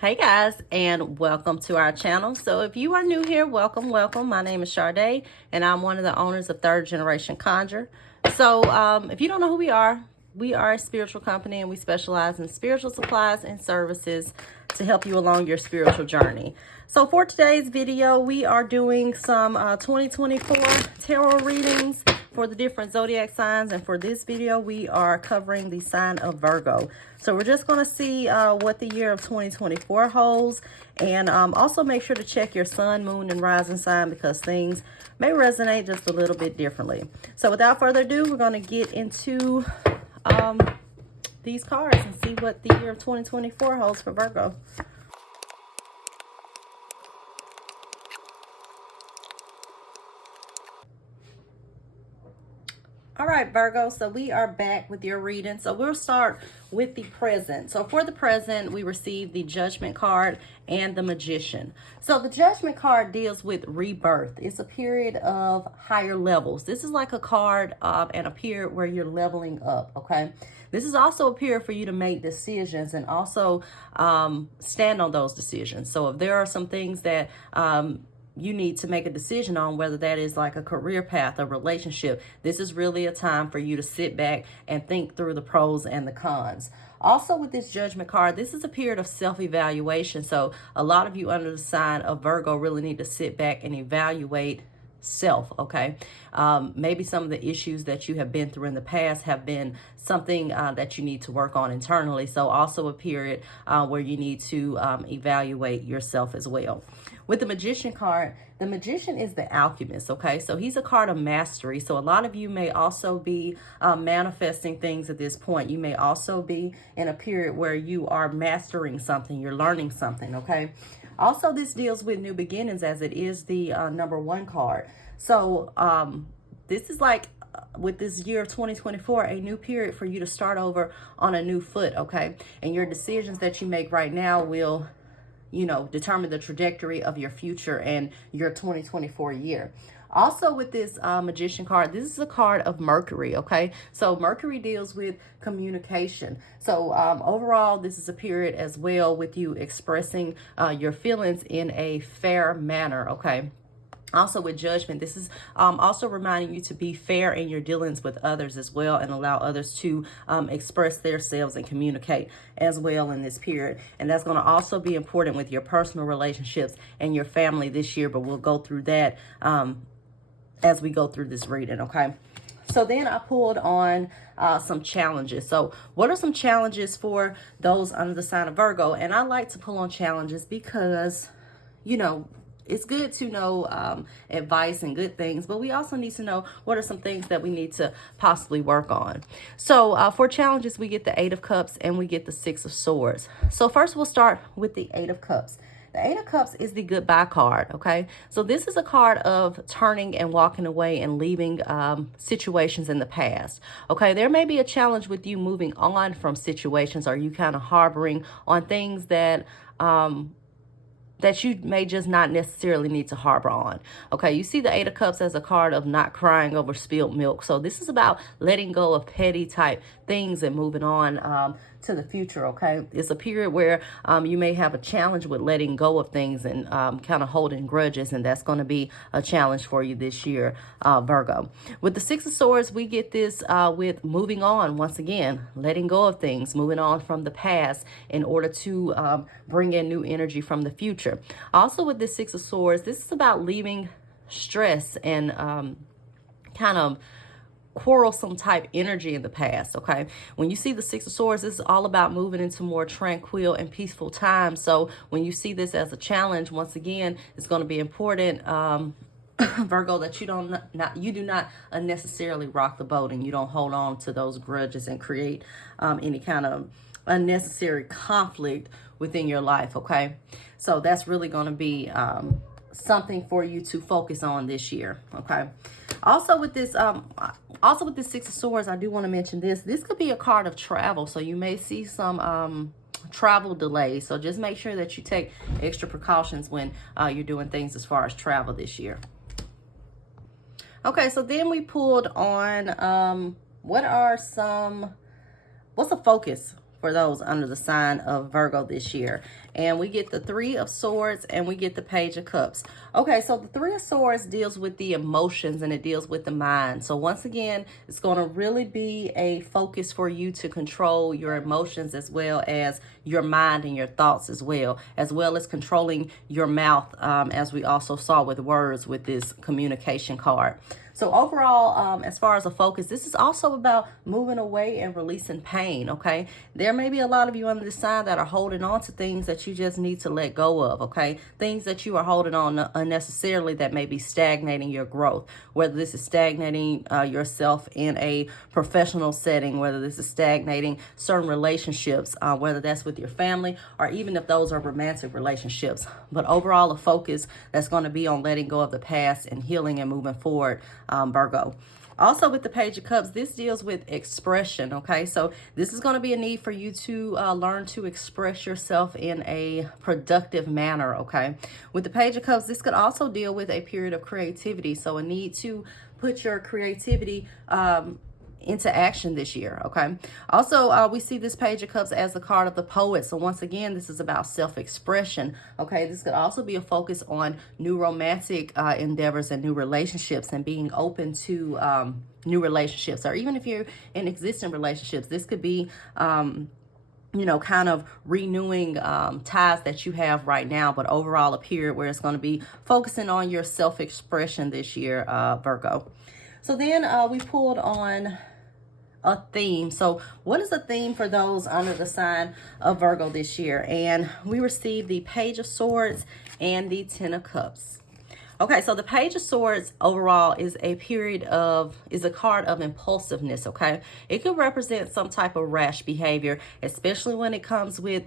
Hey guys, and welcome to our channel. So if you are new here, welcome. My name is Sade, and I'm one of the owners of Third Generation Conjure. So if you don't know who we are a spiritual company, and we specialize in spiritual supplies and services to help you along your spiritual journey. So for today's video, we are doing some 2024 tarot readings for the different zodiac signs, and for this video we are covering the sign of Virgo. So we're just going to see what the year of 2024 holds, and also make sure to check your sun, moon, and rising sign, because things may resonate just a little bit differently. So without further ado, we're going to get into these cards and see what the year of 2024 holds for Virgo. All right, Virgo, so we are back with your reading. So we'll start with the present. So for the present, we received the Judgment card and the Magician. So the Judgment card deals with rebirth. It's a period of higher levels. This is like a card and a period where you're leveling up, okay? This is also a period for you to make decisions and also stand on those decisions. So if there are some things that you need to make a decision on, whether that is like a career path, a relationship, this is really a time for you to sit back and think through the pros and the cons. Also with this Judgment card, this is a period of self-evaluation. So a lot of you under the sign of Virgo really need to sit back and evaluate self, okay? Maybe some of the issues that you have been through in the past have been something that you need to work on internally. So also a period where you need to evaluate yourself as well. With the Magician card, the Magician is the alchemist, okay? So he's a card of mastery. So a lot of you may also be manifesting things at this point. You may also be in a period where you are mastering something, you're learning something, okay? Also, this deals with new beginnings, as it is the number 1 card. So this is like, with this year of 2024, a new period for you to start over on a new foot, okay? And your decisions that you make right now will, you know, determine the trajectory of your future and your 2024 year. Also with this Magician card, this is a card of Mercury, okay? So Mercury deals with communication. So overall, this is a period as well with you expressing your feelings in a fair manner, okay? Also with Judgment, this is also reminding you to be fair in your dealings with others as well, and allow others to express themselves and communicate as well in this period. And that's going to also be important with your personal relationships and your family this year, but we'll go through that as we go through this reading, okay? So then I pulled on some challenges. So what are some challenges for those under the sign of Virgo? And I like to pull on challenges because, you know, it's good to know advice and good things, but we also need to know what are some things that we need to possibly work on. So for challenges, we get the 8 of Cups and we get the 6 of Swords. So first we'll start with the 8 of Cups. The 8 of Cups is the goodbye card, okay? So this is a card of turning and walking away and leaving situations in the past, okay? There may be a challenge with you moving on from situations, or you kind of harboring on things that that you may just not necessarily need to harbor on. Okay, you see the 8 of Cups as a card of not crying over spilled milk. So this is about letting go of petty type things and moving on to the future, okay? It's a period where you may have a challenge with letting go of things and kind of holding grudges, and that's going to be a challenge for you this year, Virgo. With the 6 of Swords, we get this with moving on, once again, letting go of things, moving on from the past in order to bring in new energy from the future. Also with this 6 of Swords, this is about leaving stress and kind of quarrelsome type energy in the past, okay? When you see the 6 of Swords, this is all about moving into more tranquil and peaceful times. So when you see this as a challenge, once again, it's going to be important, Virgo, that you do not unnecessarily rock the boat, and you don't hold on to those grudges and create any kind of unnecessary conflict within your life, okay? So that's really going to be something for you to focus on this year, okay? Also with this 6 of Swords, I do want to mention this. This could be a card of travel, so you may see some travel delays. So just make sure that you take extra precautions when you're doing things as far as travel this year. Okay, so then we pulled on what's a focus for those under the sign of Virgo this year. And we get the Three of Swords and we get the Page of Cups. Okay, so the Three of Swords deals with the emotions and it deals with the mind. So once again, it's going to really be a focus for you to control your emotions as well as your mind and your thoughts as well as controlling your mouth, as we also saw with words with this communication card. So overall, as far as a focus, this is also about moving away and releasing pain, okay? There may be a lot of you under this sign that are holding on to things that you just need to let go of, okay? Things that you are holding on unnecessarily that may be stagnating your growth, whether this is stagnating yourself in a professional setting, whether this is stagnating certain relationships, whether that's with your family or even if those are romantic relationships. But overall, a focus that's going to be on letting go of the past and healing and moving forward. Virgo. Also with the Page of Cups, this deals with expression, okay? So this is going to be a need for you to learn to express yourself in a productive manner, okay? With the Page of Cups, this could also deal with a period of creativity. So a need to put your creativity into action this year, okay? Also, we see this Page of Cups as the card of the poet. So once again, this is about self-expression, okay? This could also be a focus on new romantic endeavors and new relationships and being open to new relationships. Or even if you're in existing relationships, this could be you know, kind of renewing ties that you have right now, but overall a period where it's going to be focusing on your self-expression this year, Virgo. So then we pulled on a theme. So what is a theme for those under the sign of Virgo this year? And we received the Page of Swords and the Ten of Cups. Okay, so the Page of Swords overall is a card of impulsiveness, okay? It could represent some type of rash behavior, especially when it comes with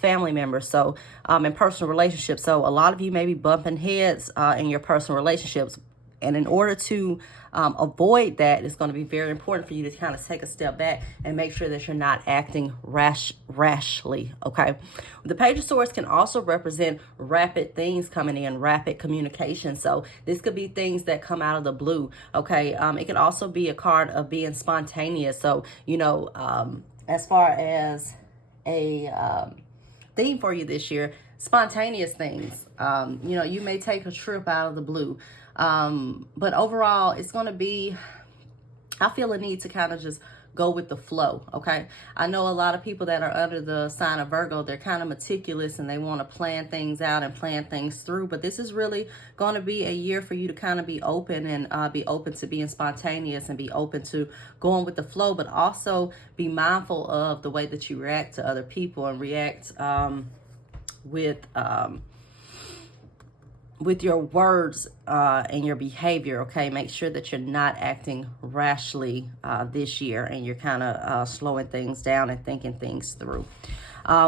family members, so in personal relationships. So a lot of you may be bumping heads in your personal relationships. And in order to avoid that, it's going to be very important for you to kind of take a step back and make sure that you're not acting rashly, okay? The Page of Swords can also represent rapid things coming in, rapid communication. So this could be things that come out of the blue, okay? It can also be a card of being spontaneous. So, you know, as far as a theme for you this year, spontaneous things. You know, you may take a trip out of the blue. But overall, it's going to be, I feel a need to kind of just go with the flow, okay? I know a lot of people that are under the sign of Virgo, they're kind of meticulous and they want to plan things out and plan things through, but this is really going to be a year for you to kind of be open and be open to being spontaneous and be open to going with the flow, but also be mindful of the way that you react to other people and react with your words and your behavior, okay? Make sure that you're not acting rashly this year and you're kind of slowing things down and thinking things through.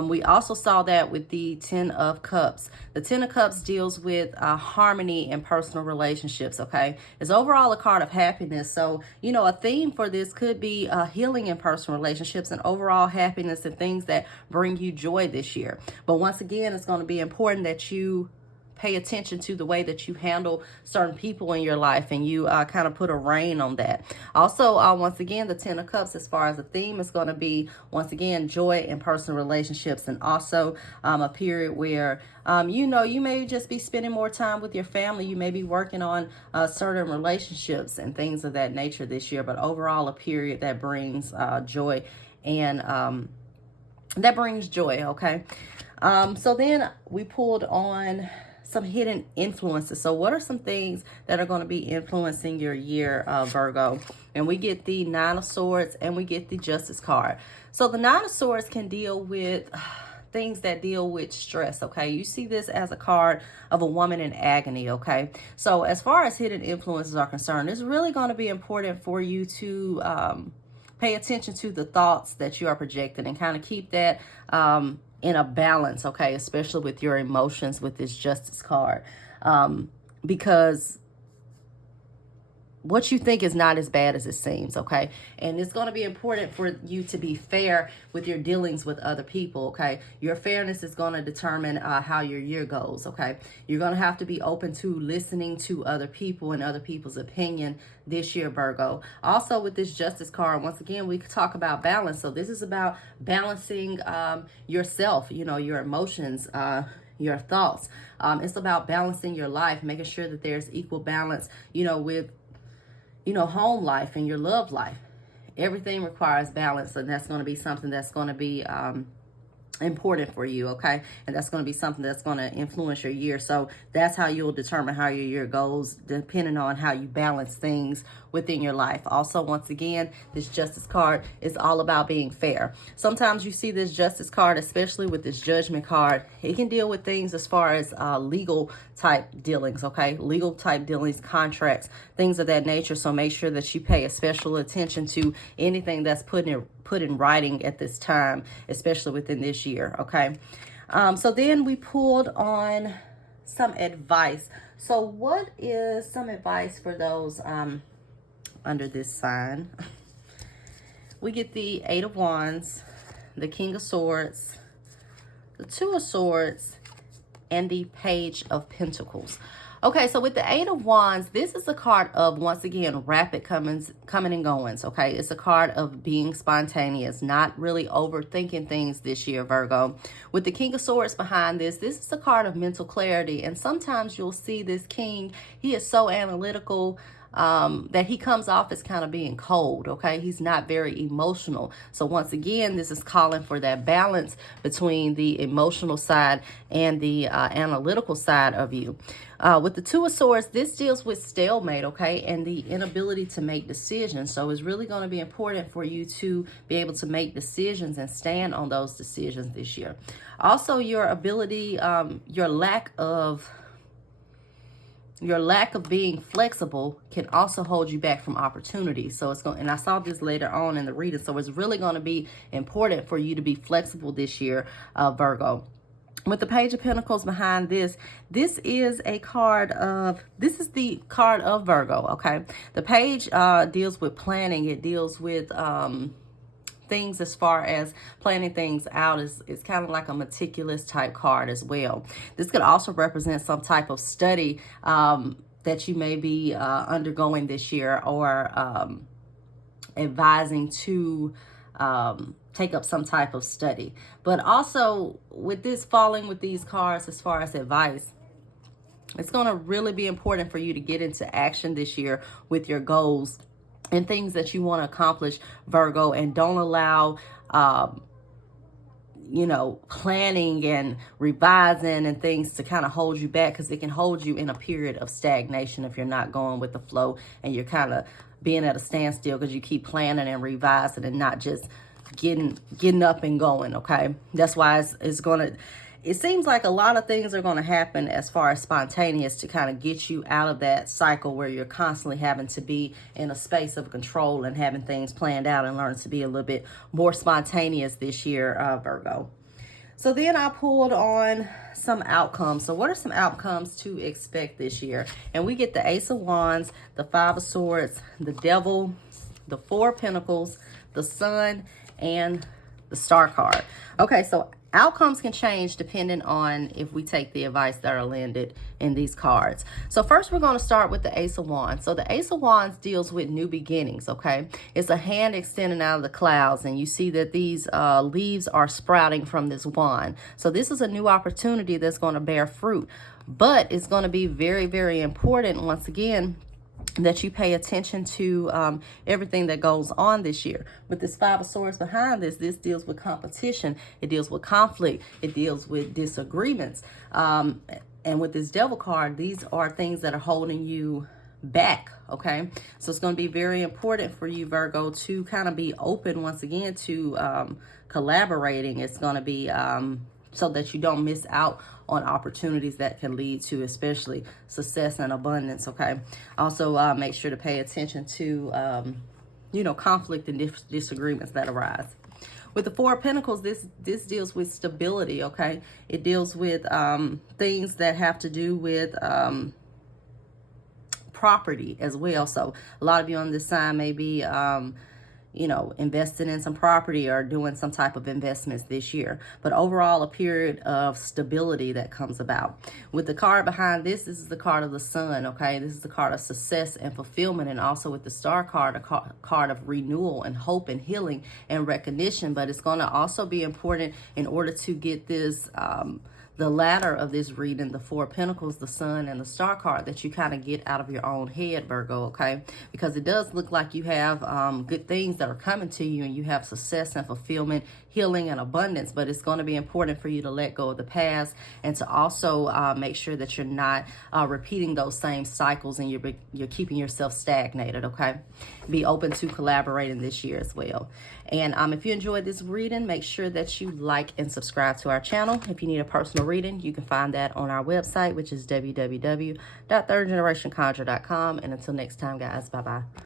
We also saw that with the Ten of Cups. The Ten of Cups deals with harmony in personal relationships, okay? It's overall a card of happiness. So, you know, a theme for this could be healing in personal relationships and overall happiness and things that bring you joy this year. But once again, it's going to be important that you pay attention to the way that you handle certain people in your life and you kind of put a rein on that. Also, once again, the Ten of Cups, as far as the theme, is going to be, once again, joy in personal relationships and also a period where, you know, you may just be spending more time with your family. You may be working on certain relationships and things of that nature this year, but overall a period that brings joy and okay? So then we pulled on some hidden influences. So what are some things that are going to be influencing your year, Virgo? And we get the Nine of Swords and we get the Justice card. So the Nine of Swords can deal with things that deal with stress, okay? You see this as a card of a woman in agony, okay? So as far as hidden influences are concerned, it's really going to be important for you to pay attention to the thoughts that you are projecting and kind of keep that in a balance, okay, especially with your emotions with this Justice card, because what you think is not as bad as it seems, okay? And it's going to be important for you to be fair with your dealings with other people, okay? Your fairness is going to determine how your year goes, okay? You're going to have to be open to listening to other people and other people's opinion this year, Virgo. Also, with this Justice card, once again, we could talk about balance. So this is about balancing yourself, you know, your emotions, your thoughts. It's about balancing your life, making sure that there's equal balance, you know, with, you know, home life and your love life. Everything requires balance, and that's going to be something that's going to be important for you, okay? And that's going to be something that's going to influence your year. So that's how you'll determine how your year goes, depending on how you balance things within your life. Also, once again, this Justice card is all about being fair. Sometimes you see this Justice card, especially with this Judgment card, it can deal with things as far as legal type dealings, okay? Legal type dealings, contracts, things of that nature. So make sure that you pay a special attention to anything that's put in writing at this time, especially within this year, okay? So then we pulled on some advice. So what is some advice for those under this sign? We get the Eight of Wands, the King of Swords, the Two of Swords, and the Page of Pentacles. Okay, so with the Eight of Wands, this is a card of, once again, rapid coming and goings, okay? It's a card of being spontaneous, not really overthinking things this year, Virgo. With the King of Swords behind this is a card of mental clarity, and sometimes you'll see this king, he is so analytical, that he comes off as kind of being cold, okay? He's not very emotional. So once again, this is calling for that balance between the emotional side and the analytical side of you. With the Two of Swords, this deals with stalemate, okay, and the inability to make decisions. So it's really going to be important for you to be able to make decisions and stand on those decisions this year. Also, your ability, your lack of being flexible can also hold you back from opportunities. So it's going, and I saw this later on in the reading, so it's really going to be important for you to be flexible this year, Virgo. With the Page of Pentacles behind this is a card of, this is the card of Virgo, okay? The page deals with planning. It deals with things as far as planning things out. Is kind of like a meticulous type card as well. This could also represent some type of study that you may be undergoing this year, or advising to take up some type of study. But also with this falling with these cards as far as advice, it's going to really be important for you to get into action this year with your goals and things that you want to accomplish, Virgo, and don't allow you know, planning and revising and things to kind of hold you back, because it can hold you in a period of stagnation if you're not going with the flow and you're kind of being at a standstill because you keep planning and revising and not just getting up and going, okay? That's why it's gonna, it seems like a lot of things are going to happen as far as spontaneous to kind of get you out of that cycle where you're constantly having to be in a space of control and having things planned out, and learn to be a little bit more spontaneous this year, Virgo. So then I pulled on some outcomes. So what are some outcomes to expect this year? And we get the Ace of Wands, the Five of Swords, the Devil, the Four of Pentacles, the Sun, and the Star card. Okay, so outcomes can change depending on if we take the advice that are landed in these cards. So first we're going to start with the Ace of Wands. So the Ace of Wands deals with new beginnings, okay? It's a hand extending out of the clouds, and you see that these leaves are sprouting from this wand. So this is a new opportunity that's going to bear fruit, but it's going to be very, very important, once again, that you pay attention to everything that goes on this year. With this Five of Swords behind this deals with competition. It deals with conflict. It deals with disagreements. And with this Devil card, these are things that are holding you back, okay? So it's going to be very important for you, Virgo, to kind of be open once again to collaborating. It's going to be so that you don't miss out on opportunities that can lead to especially success and abundance, okay? Also, make sure to pay attention to, you know, conflict and disagreements that arise. With the Four of Pentacles, this deals with stability, okay? It deals with things that have to do with property as well. So a lot of you on this sign may be investing in some property or doing some type of investments this year. But overall, a period of stability that comes about. With the card behind this, this is the card of the sun, okay? This is the card of success and fulfillment. And also with the star card, a card of renewal and hope and healing and recognition. But it's going to also be important in order to get this the latter of this reading, the Four of Pentacles, the Sun, and the Star card, that you kind of get out of your own head, Virgo, okay? Because it does look like you have good things that are coming to you, and you have success and fulfillment, healing, and abundance. But it's going to be important for you to let go of the past, and to also make sure that you're not repeating those same cycles, and you're keeping yourself stagnated, okay? Be open to collaborating this year as well. And if you enjoyed this reading, make sure that you like and subscribe to our channel. If you need a personal reading, you can find that on our website, which is www.thirdgenerationconjure.com. And until next time, guys, bye-bye.